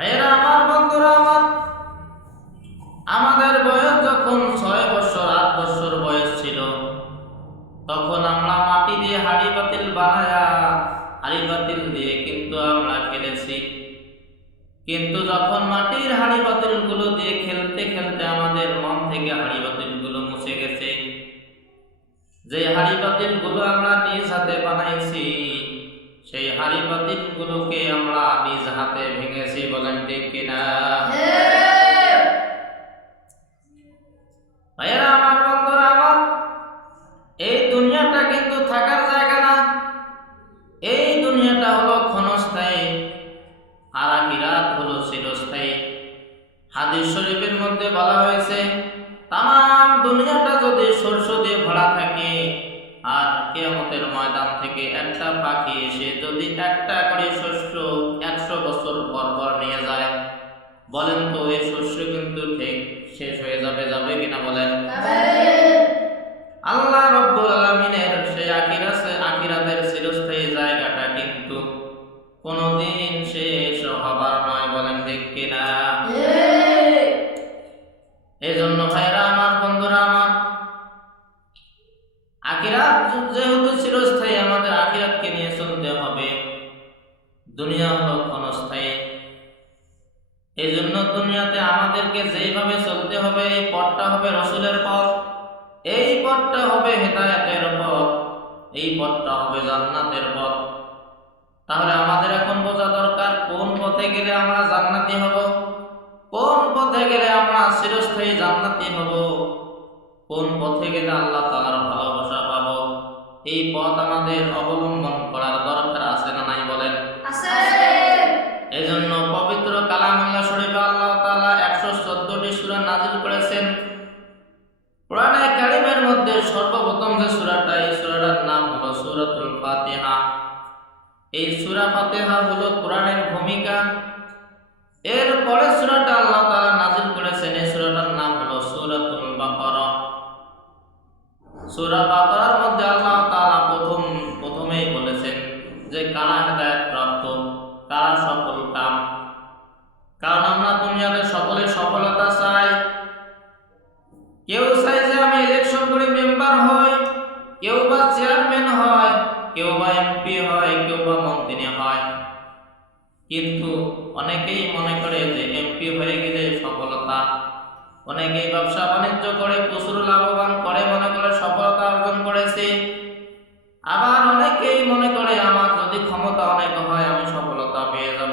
ভাইয়েরা আমার, বন্ধুরা আমার, আমাদের বয়স যখন 6 বছর 8 বছর বয়স ছিল, তখন আমরা মাটি দিয়ে হাড়ি পাতিল বানায়া হাড়ি পাতিল দিয়ে কিন্তু আমরা খেলেছি। কিন্তু যখন মাটির হাড়ি পাতিল গুলো দিয়ে খেলতে খেলতে আমাদের মন থেকে হাড়ি পাতিল গুলো মুছে গেছে। যে হাড়ি পাতিল গুলো আমরা নিজ হাতে বানাইছি, সেই হাড়ি পাতিল গুলোকে আমরা নিজ হাতে ভেঙেছি। বলেন ঠিক কিনা? ভাইয়েরা আমার, বন্ধুরা আমার, এই দুনিয়াটা কিন্তু থাকার জায়গা না। এই দুনিয়াটা হলো ক্ষণস্থায়ী, আর আখিরাত হলো চিরস্থায়ী। হাদিস শরীফের মধ্যে বলা হয়েছে, তাম দুনিয়াটা যদি শস্য দিয়ে ভরা থাকে, আর কিয়ামতের ময়দান থেকে একটা পাখি এসে যদি একটা করে শস্য 100 বছর পর পর নিয়ে যায়, বলেন তো এই শস্য কিন্তু ঠিক শেষ হয়ে যাবে? যাবে কিনা বলেন? আল্লাহ রাব্বুল আলামিনের সেই আখিরাতের চিরস্থায়ী জায়গাটা কিন্তু কোনদিন শেষ হবার নয়। বলেন ঠিক কিনা? এজন্য ভাইরা আমার, বন্ধুরা আমার, আখিরাত যেহেতু চিরস্থায়ী, আমাদের আখিরাতকে নিয়ে চলতে হবে। দুনিয়া হলো ক্ষণস্থায়ী। এই জন্য দুনিয়াতে আমাদেরকে যেইভাবে চলতে হবে, এই পথটা হবে রাসূলের পথ, এই পথটা হবে হেদায়েতের পথ, এই পথটা হবে জান্নাতের পথ। তাহলে আমাদের এখন বোঝা দরকার, কোন পথে গেলে আমরা জান্নাতি হব, কোন পথে গেলে আমরা চিরস্থায়ী জান্নাতি হব, কোন পথে গেলে আল্লাহ তাআলার ভালোবাসা পাবো। এই পথ আমাদের অবলম্বন করার দরকার আছে না নাই? বলেন আছে। এজন্য পবিত্র কালামুল্লাহ শরীফে আল্লাহ তাআলা 114টি সূরা নাযিল করেছেন। কোরআনে কারীমের মধ্যে সর্বপ্রথম যে সূরাটা, এই সূরাটার নাম হলো সূরাতুল ফাতিহা। এই সূরা ফাতিহা হলো কোরআনের ভূমিকা। এর পরের সূরাটা আল্লাহ তাআলা নাযিল করেছেন, এই সূরাটার নাম হলো সূরাতুল বাকারা। সূরা বাকারার মধ্যে আল্লাহ তাআলা প্রথমেই বলেছেন যে কারা হেদায়েত প্রাপ্ত, কারা সফল কাম। কারণ আমরা দুনিয়াতে সকলের সফলতা চাই। কেউ চাই যে আমি ইলেকশন করে মেম্বার হই, কেউ বা চেয়ারম্যান হয়, কেউ বা এমপি হয়, কেউ বা মন্ত্রী হয়। কিন্তু অনেকেই মনে করে যে এমপি হয়ে গেলে সফলতা। অনেকেই ব্যবসা বাণিজ্য করে প্রচুর লাভবান করে মনে করে সফলতা অর্জন করেছে। আবার অনেকেই মনে করে আমার যদি ক্ষমতা অনেক হয় আমি সফলতা পেয়ে যাব।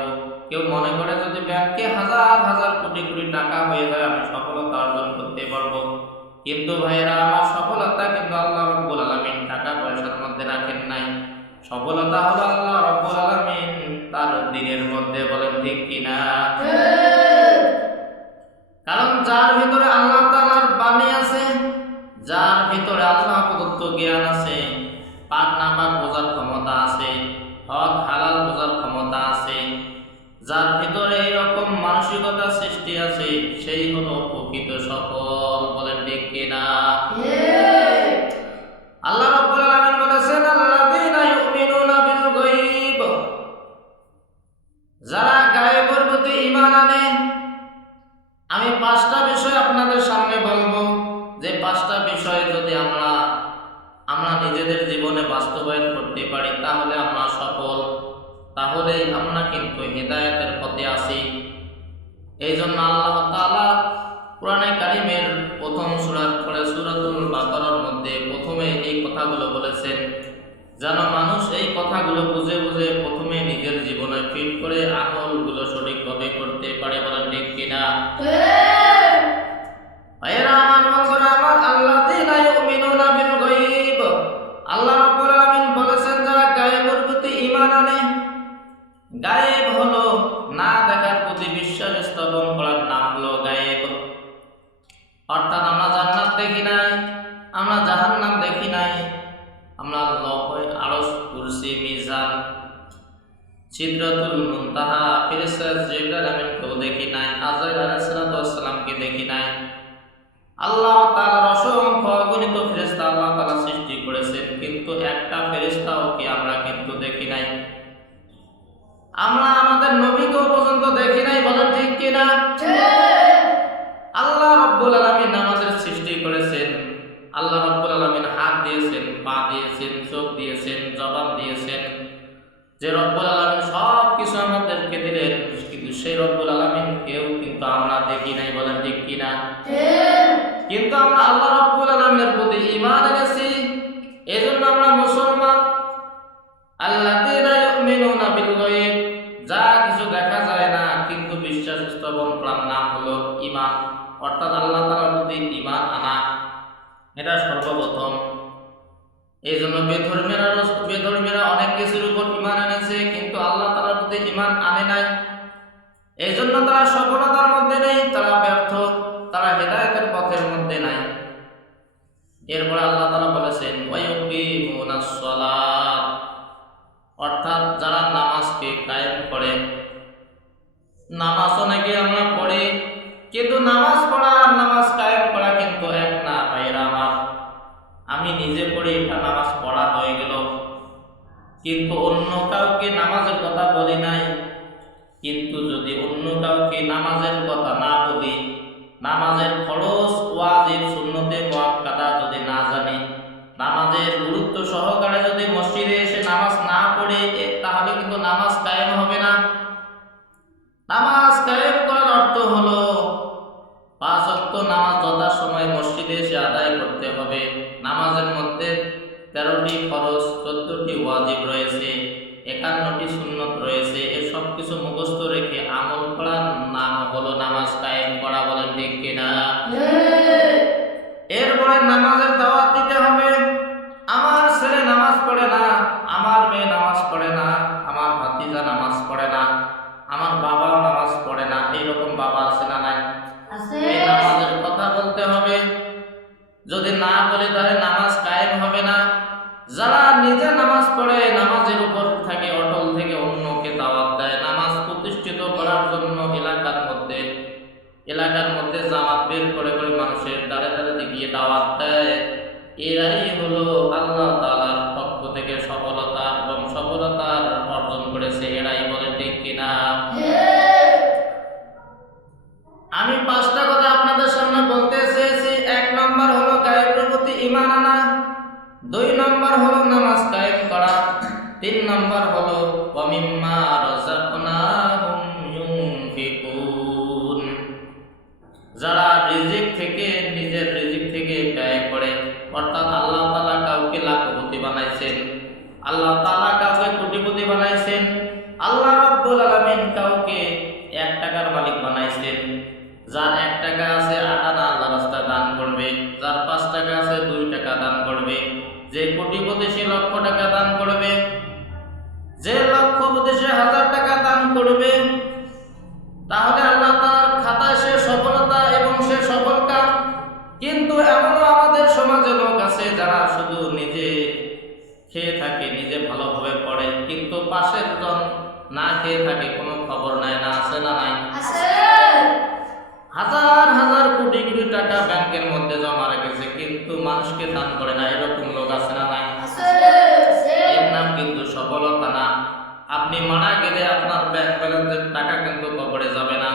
কেউ মনে করে যদি ব্যাংকে হাজার হাজার কোটি কোটি টাকা হয়ে যায় আমি সফলতা অর্জন করতে পারবো। কিন্তু ভাইয়েরা আমার, সফলতা কিন্তু আল্লাহ রাব্বুল আলামিন টাকা পয়সার মধ্যে রাখেন নাই। সফলতা হলো আল্লাহ রাব্বুল আলামিন তার দিনের মধ্যে। বলেন ঠিক কিনা? কারণ যার ভিতরে আল্লাহ তাআলার বাণী আছে, যার ভিতরে আল্লাহ প্রদত্ত জ্ঞান আছে, পাক না পাক বোঝার ক্ষমতা আছে, হক হালাল বোঝার ক্ষমতা আছে, যার ভিতরে এইরকম মানসিকতা সৃষ্টি আছে, সেই হলো প্রকৃত সফল। বলেন ঠিক কিনা? আল্লাহ রাব্বুল আলামিন বলেছেন, আল্লাযীনা ইউমিনুনা বিল গায়ব, যারা গায়েবের প্রতি ঈমান আনে। আমি 5টা বিষয় আপনাদের সামনে বলবো, যে 5টা বিষয় যদি আমরা নিজেদের জীবনে বাস্তবায়ন করতে পারি তাহলে আমরা সফল, তাহলে আমরা কিন্তু হেদায়েতের পথে আছি। এই জন্য আল্লাহ তাআলা কোরআনে কারীমের প্রথম সূরাতুল বাকারার মধ্যে প্রথমে এই কথাগুলো বলেছেন, যেন মানুষ এই কথাগুলো বুঝে বুঝে প্রথমে নিজের জীবনে ফিট করে আমলগুলো সঠিকভাবে করতে পারে। বলেন ঠিক কিনা? ভাইয়েরা আমার, বন্ধুরা আমার, আল্লাযীনা ইউমিনুনা বিল গায়ব, আল্লাহ রাব্বুল আলামিন বলেছেন যারা গায়েবের প্রতি ঈমান আনে। গায়েব হলো না দেখার প্রতি বিশ্বাস স্থাপন করার নাম হলো গায়েব। অর্থাৎ আমরা জান্নাত দেখি নাই, আমরা জাহান্নাম দেখি নাই, আমরা লৌহে আরশ, কুরসি, মিজান, সিদরাতুল মুনতাহা, ফেরেশতা জিবরাইল আমিনকেও দেখি নাই, আজরাইল আলাইহিস সালামকে দেখি নাই। আল্লাহ তাআলার অসংখ্য অগণিত ফেরেশতা আল্লাহ তাআলা সৃষ্টি করেছেন, কিন্তু একটা ফেরেশতাও কি আমরা কিন্তু দেখি নাই। আমরা আমাদের নবীকেও পর্যন্ত দেখি নাই। বলেন সেই রব্বুল আলামিন কেউ কিন্তু আমরা দেখি নাই, বলেন ঠিক কিনা? কিন্তু আমরা আল্লাহ রব্বুল আলামিনের প্রতি ঈমান এনেছি, এজন্য আমরা মুসলমান। আল্লাযীনা ইউমিনুনা বিল গায়ব, যা কিছু দেখা যায় না কিন্তু বিশ্বাস স্থাপন করার নাম হলো ঈমান, অর্থাৎ আল্লাহ তাআলার প্রতি ঈমান আনা, এটা সর্বপ্রথম। এই জন্য বেধর্মীরা অনেক কিছুর উপর ঈমান এনেছে কিন্তু আল্লাহ তাআলার প্রতি ঈমান আনে নাই। এই জন্য তারা সফলতার মধ্যে নেই, তারা ব্যর্থ, তারা হেদায়েতের পথের মধ্যে নাই। এরপর আল্লাহ তাআলা বলেছেন ওয়ায়ুকিমুনাস সালাত, অর্থাৎ যারা নামাজকে কায়েম করে। নামাজ অনেকে আমরা পড়ি, কিন্তু নামাজ পড়া আর নামাজ কায়েম করা কিন্তু এক না ভাইরা আমার। আমি নিজে পড়ি, এটা নামাজ পড়া হয়ে গেল, কিন্তু অন্য কাউকে নামাজের কথা বলি নাই। কিন্তু যদি অন্য কাউকে নামাজের কথা না বলি, নামাজের ফরজ, ওয়াজিব, সুন্নতে মুআক্কাদা যদি না জানি, নামাজের গুরুত্ব সহকারে যদি মসজিদে এসে নামাজ না পড়ে, তাহলে কিন্তু নামাজ কায়েম হবে না। নামাজ কায়েম করার অর্থ হলো 5 ওয়াক্ত নামাজ যথাসময়ে মসজিদে এসে আদায় করতে হবে। নামাজের মধ্যে 13টি ফরজ, 14টি ওয়াজিব রয়েছে, 51টি সুন্নত রয়েছে। এই সব কিছু মুখস্থ রেখে আমল করার নাম হলো নামাজ কায়েম করা, বলেন ঠিক কিনা? এরপরে নামাজের দাওয়াত দিতে হবে। আমার ছেলে নামাজ পড়ে না, আমার মেয়ে নামাজ পড়ে না, আমার ভাতিজা নামাজ পড়ে না, আমার বাবা নামাজ পড়ে না, এইরকম বাবা আছে না নাই? এই নামাজের কথা বলতে হবে। যদি না বলে তাহলে নামাজ কায়েম হবে না। যারা নিজে নামাজ পড়ে, নামাজের উপর থাকে, অটল থেকে অন্যকে দাওয়াত দেয়, নামাজ প্রতিষ্ঠিত করার জন্য এলাকার মধ্যে জামাত বের করে করে মানুষের দ্বারে দ্বারে গিয়ে দাওয়াত দেয়, এরাই হলো আল্লাহ তাআলার পক্ষ থেকে সফলতা এবং সফলতার অর্জন করেছে, এরাই, বলে ঠিক কিনা? আমি 5টা কথা আপনাদের সামনে বলতে চেয়েছি। 1 নম্বর হলো গায়েবের প্রতি ঈমান আনা, 2 নম্বর হলো নামাজ কায়েম করা, 3 নম্বর হলো ওয়া মিম্মা রাযাকনাহুম ইউনফিকুন, যারা নিজের রিজিক থেকে ব্যয় করে। অর্থাৎ আল্লাহ তাআলা কাউকে লাখপতি বানাইছেন, আল্লাহ তাআলা কাউকে কোটিপতি বানাইছেন, আল্লাহ রাব্বুল আলামিন কাউকে 1 টাকার মালিক বানাইছেন। যার 1 টাকা আছে 8 আনা আল্লাহর রাস্তায় দান করবে, যার 5 টাকা আছে 2 টাকা দান করবে, যে কোটিপতি সে লক্ষ টাকা দান করবে, যে লক্ষপতি সে 1000 টাকা দান করবে। তাহলে আল্লাহ তাআলার খাতায় সে সফলতা এবং সে সফল কাজ। কিন্তু এমনও আমাদের সমাজে লোক আছে যারা শুধু নিজে খেয়ে থাকে, নিজে ভালোভাবে পড়ে, কিন্তু পাশের জন না খেয়ে থাকে, কোনো খবর নেয় না, আছে না নাই? হাজার হাজার কোটি কোটি টাকা ব্যাংকের মধ্যে জমা রেখেছে কিন্তু মানুষকে দান করে না, এরকম লোক আছে না নাই? এর নাম কিন্তু সফলতা না। আপনি মারা গেলে আপনার ব্যাংক ব্যালেন্সের টাকা কিন্তু কবরে যাবে না।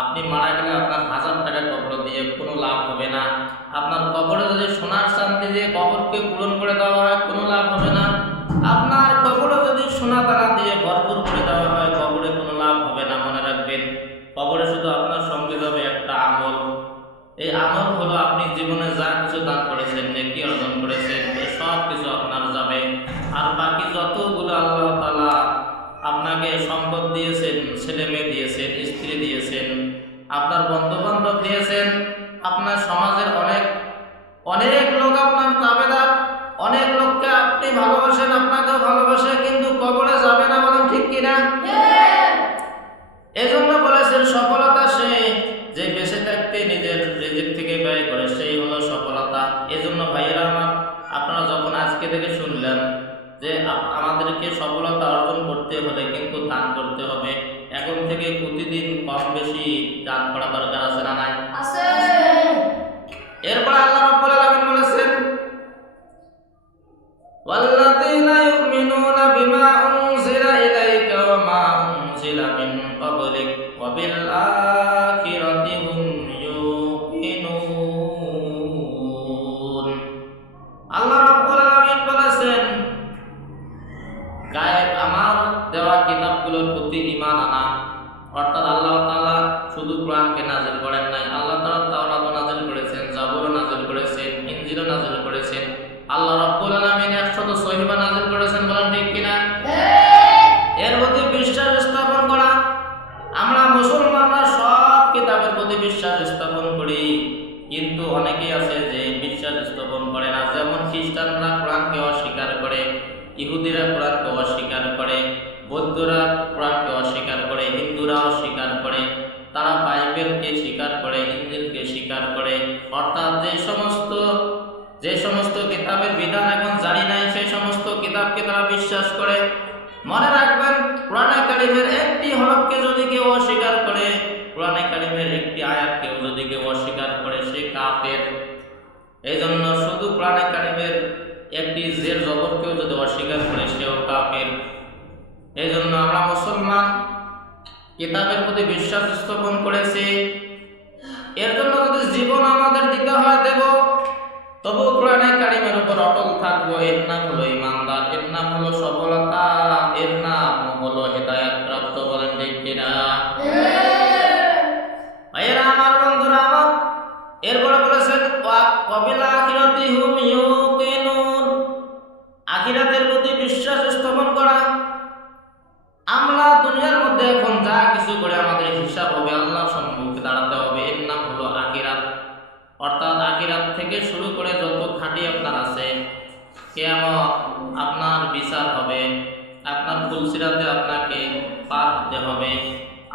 আপনি মারা গেলে আপনার 1000 টাকা কবর দিয়ে কোনো লাভ হবে না। আপনার কবরে যদি সোনার চাঁদি দিয়ে কবরকে পূরণ করে দেওয়া হয়, কোনো লাভ হবে না। আপনার কবরে যদি সোনা দানা দিয়ে ভরপুর করে দেওয়া হয়, কবরে কোনো লাভ হবে না। মনে রাখবেন, কবরে শুধু আপনার সঙ্গে যাবে একটা আমল। এই আমল হলো আপনি জীবনে যা কিছু দান করেছেন, নেকি অর্জন করেছেন, এই সব কিছু আপনার যাবে। আর বাকি যতগুলো আল্লাহ তাআলা আপনাকে সম্পদ দিয়েছেন, ছেলে মেয়ে দিয়েছেন, স্ত্রী দিয়েছেন, আপনার বন্ধু বান্ধব দিয়েছেন, আপনার সমাজের অনেক লোক আপনার তাবেদার, অনেক লোককে আপনি ভালোবাসেন, আপনাকেও ভালোবাসে, কিন্তু কবরে যাবে না, বলেন ঠিক কিনা? এজন্য বলেছেন সফলতা সে যে বেঁচে থাকতে নিজের রিজিক থেকে ব্যয় করে, সেই হলো সফলতা। এজন্য ভাইয়েরা আমার, আপনারা যখন আজকে থেকে শুনলেন যে আমাদেরকে সফলতা অর্জন করতে হলে কিন্তু দান করতে হবে, এখন থেকে প্রতিদিন কম বেশি দান করা দরকার, আছে না নাই? এরপর আল্লাহ রাব্বুল আলামিন বলেছেন ওয়াল্লাযীনা ইউমিনুনা বিমা উনজিলা ইলাইকা ওয়া মা উনজিলা মিন ক্বাবলিক ওয়া বিল আখিরাতি হুম ইউকিনুন। আল্লাহ রাব্বুল আলামিন বলেছেন গায়েব আমার দেওয়া কিতাবগুলোর প্রতি ঈমান আনা, অর্থাৎ আল্লাহ কোরআনকে নাযিল করেন নাই। আল্লাহ তাআলা তাওরাত নাযিল করেছেন, জাবুর নাযিল করেছেন, ইনজিল নাযিল করেছেন। আল্লাহ রাব্বুল আলামিন 100 সহিফা নাযিল করেছেন, বলেন ঠিক কিনা? এর প্রতি বিশ্বাস স্থাপন করা। আমরা মুসলমানরা সব কিতাবের প্রতি বিশ্বাস স্থাপন করি, কিন্তু অনেকেই আছে যে বিশ্বাস স্থাপন করে না। যেমন খ্রিস্টানরা কোরআনকে অস্বীকার করে, ইহুদিরা কোরআনকে অস্বীকার করে, বৌদ্ধরা কোরআনকে অস্বীকার করে, হিন্দুরা অস্বীকার করে। তারা বাইবেলকে স্বীকার করে, ইনজিলকে স্বীকার করে। অর্থাৎ যে সমস্ত কিতাবের বিধান এখন জানি নাই, সেই সমস্ত কিতাবকে তারা বিশ্বাস করে। মনে রাখবেন, কোরআনে কারিমের একটি হরফকে যদি কেউ অস্বীকার করে, কোরআনে কারিমের একটি আয়াতকেও যদি কেউ অস্বীকার করে, সে কাফের। এই জন্য শুধু কোরআনে কারিমের একটি জের জবরকেও যদি অস্বীকার করে, সেও কাফের। এই জন্য আমরা মুসলমান কিতাবের প্রতি বিশ্বাস স্থাপন করেছি। এর জন্য যদি জীবন আমাদের দিতে হয় দেব, তবু কোরআনে কারিমের উপর অটল থাকবো। এর নাম হলো ইমানদার, এর নাম হলো সফলতা, এর নাম হলো হেদায়েত প্রাপ্ত, বলেন ঠিক কিনা? ভাইয়েরা আমার, বন্ধুরা আমার, এরপরে বলেছেন ওয়াবিল আখিরাতি হুম ইউকিনুন, আখিরাতের প্রতি বিশ্বাস স্থাপন করা। আমরা দুনিয়ার মধ্যে এখন যা কিছু করে আমাদের হিসাব হবে, আল্লাহর সম্মুখে দাঁড়াতে হবে, এর নাম হলো আখিরাত। অর্থাৎ আখিরাত থেকে শুরু করে যত খাঁটি আপনার আছে, কিয়ামত আপনার বিচার হবে, আপনার ফুলসিরাতে আপনাকে পার হতে হবে,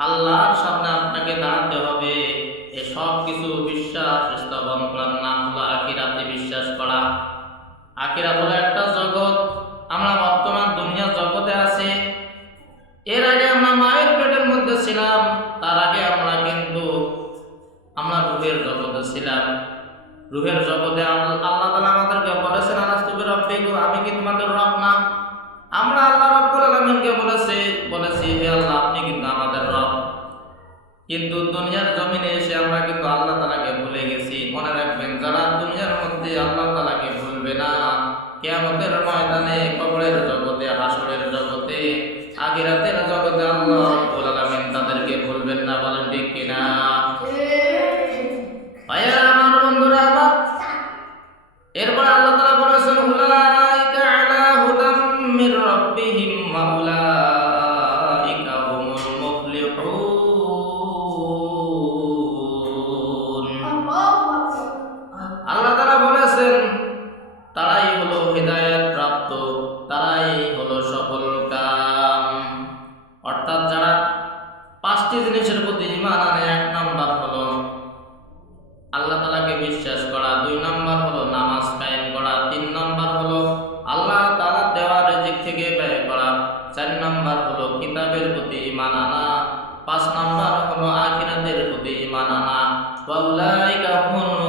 আল্লাহর সামনে আপনাকে দাঁড়াতে হবে। এই সব কিছু বিশ্বাস স্থাপন করার নাম হলো আখিরাতে বিশ্বাস করা। আখিরাত হলো একটা জগৎ। আমরা বর্তমান দুনিয়ার জগতে আছি। এর আগে আমরা মায়ের পেটের মধ্যে ছিলাম, তার আগে আমরা রুহের জগতে ছিলাম। রুহের জগতে আল্লাহ তাআলা আমাদেরকে বলেছেন, আলাস্তু বিরাব্বিকুম, আমি কি তোমাদের রব না? আমরা আল্লাহ রাব্বুল আলামিনকে বলেছি হে আল্লাহ, আপনি কিন্তু আমাদের রব। কিন্তু দুনিয়ার জমিনে এসে আমরা কিন্তু আল্লাহ তাআলাকে ভুলে গেছি। মনে রাখবেন, যারা দুনিয়ার মধ্যে আল্লাহ তাআলাকে ভুলবে না, কিয়ামতের ময়দানে, কবরের জগতে, হাসরের জগতে, আখিরাতের জগতে আল্লাহ রাব্বুল আলামিন তাদেরকে ভুলবেন না, বলেন ঠিক কিনা? ভাইয়েরা আমার, বন্ধুরা আমার, এরপর আল্লাহ তাআলা বলেছেন উলাইকা আলা হুদাম মির রাব্বিহিম ওয়া উলাইকা হুমুল মুফলিহুন। আল্লাহ তাআলা বলেছেন, তারাই হলো হিদায়াত প্রাপ্ত, তারাই হলো সফল কাম। অর্থাৎ যারা 5টি জিনিসের প্রতি ঈমান আনে, 1 নাম্বার হলো আল্লাহ তাআলাকে বিশ্বাস করা, 2 নাম্বার হলো নামাজ কায়েম করা, 3 নাম্বার হলো আল্লাহ তাআলা দেওয়া রিজিক থেকে ব্যয় করা, 4 নাম্বার হলো কিতাবের প্রতি ঈমান আনা, 5 নাম্বার হলো আখিরাতের প্রতি ঈমান আনা। ওয়া উলাইকা হুমুল